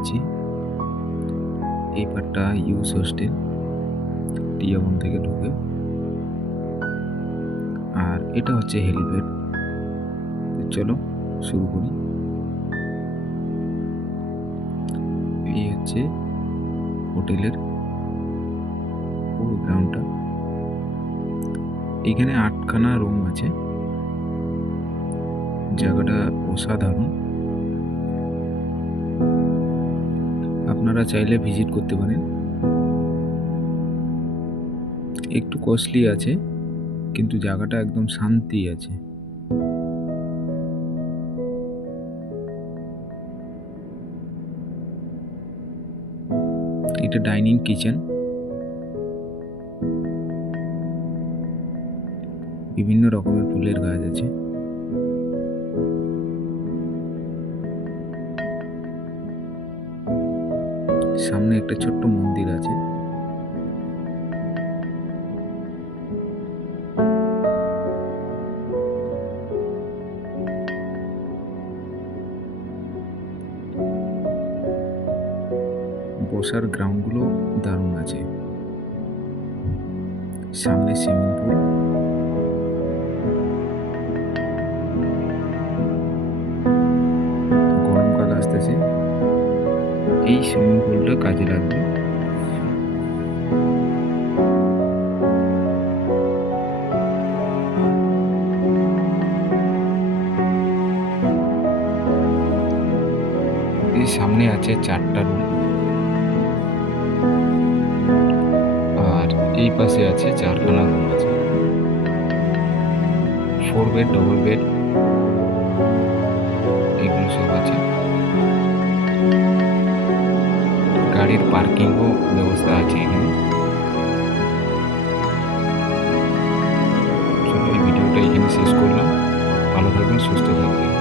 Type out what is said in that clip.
করছি। এই পার্টটা ইউস হোস্টেল, টিয়াবন থেকে ঢুকে। আর এটা হচ্ছে হেলিপ্যাড। তো চলো শুরু করি। এই হচ্ছে হোটেলের পুরো গ্রাউন্ডটা। এখানে 8খানা রুম আছে। জায়গাটা অসাধারণ, আপনারা চাইলে ভিজিট করতে পারেন। একটু কস্টলি আছে, কিন্তু জায়গাটা একদম শান্তি আছে। এটা ডাইনিং কিচেন। বিভিন্ন রকমের ফুলের গাছ আছে। সামনে একটা ছোট্ট মন্দির আছে। বসার গ্রাউন্ডগুলো দারুণ আছে। সামনে সুইমিং পুল। গরমকাল আসতেছে, এই সুইমিং পুলটা কাজে লাগবে। এই সামনে আছে 4টা রুম, আর এই পাশে আছে 4খানা রুম আছে। 4 বেড, ডবল বেড, এগুলো সব আছে। গাড়ির পার্কিংও ব্যবস্থা আছে এখানে। চলো এই ভিডিওটা এখানে শেষ করলাম। ভালো থাকবেন, সুস্থ থাকবেন।